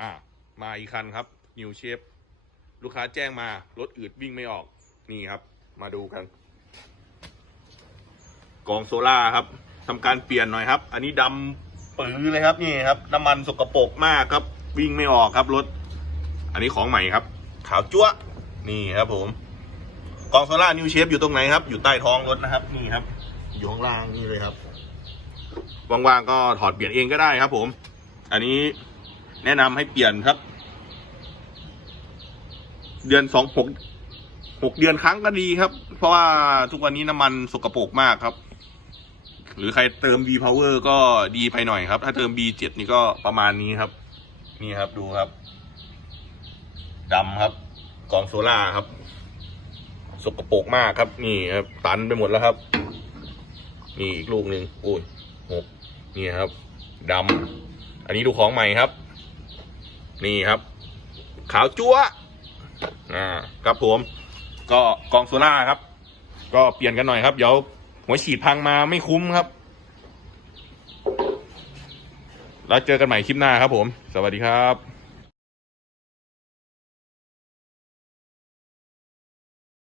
อ่า มาอีกคันครับนิวเชฟลูกค้าแจ้งมารถอืดวิ่งไม่ออก นี่ครับ มาดูกัน กองโซล่าครับทำการเปลี่ยนหน่อยครับ อันนี้ดำปื้อเลยครับนี่ครับ น้ำมันสกปรกมากครับ วิ่งไม่ออกครับรถ อันนี้ของใหม่ครับ ขาวจั๊วนี่ครับผม กองโซล่านิวเชฟอยู่ตรงไหนครับ อยู่ใต้ท้องรถนะครับ นี่ครับ อยู่ข้างล่างนี่เลยครับ ว่างๆก็ถอดเปลี่ยนเองก็ได้ครับ ผม อันนี้ แนะนำให้เปลี่ยนครับ เดือนสองหกหกเดือนครั้งก็ดีครับ เพราะว่าทุกวันนี้น้ำมันสกปรกมากครับ หรือใครเติม V Power ก็ดีไปหน่อยครับ ถ้าเติม B7 นี่ก็ประมาณนี้ครับ นี่ครับดูครับดำครับกองโซล่าครับ สกปรกมากครับ นี่ครับ ตันไปหมดแล้วครับ นี่อีกลูกหนึ่งโอ้ยหกนี่ครับดำอันนี้ดูของใหม่ครับ นี่ครับ ขาวจั๊วะอ่าครับผมก็กองโซล่าครับ ก็เปลี่ยนกันหน่อยครับ เดี๋ยวหัวฉีดพังมาไม่คุ้มครับ แล้วเจอกันใหม่คลิปหน้าครับผม สวัสดีครับ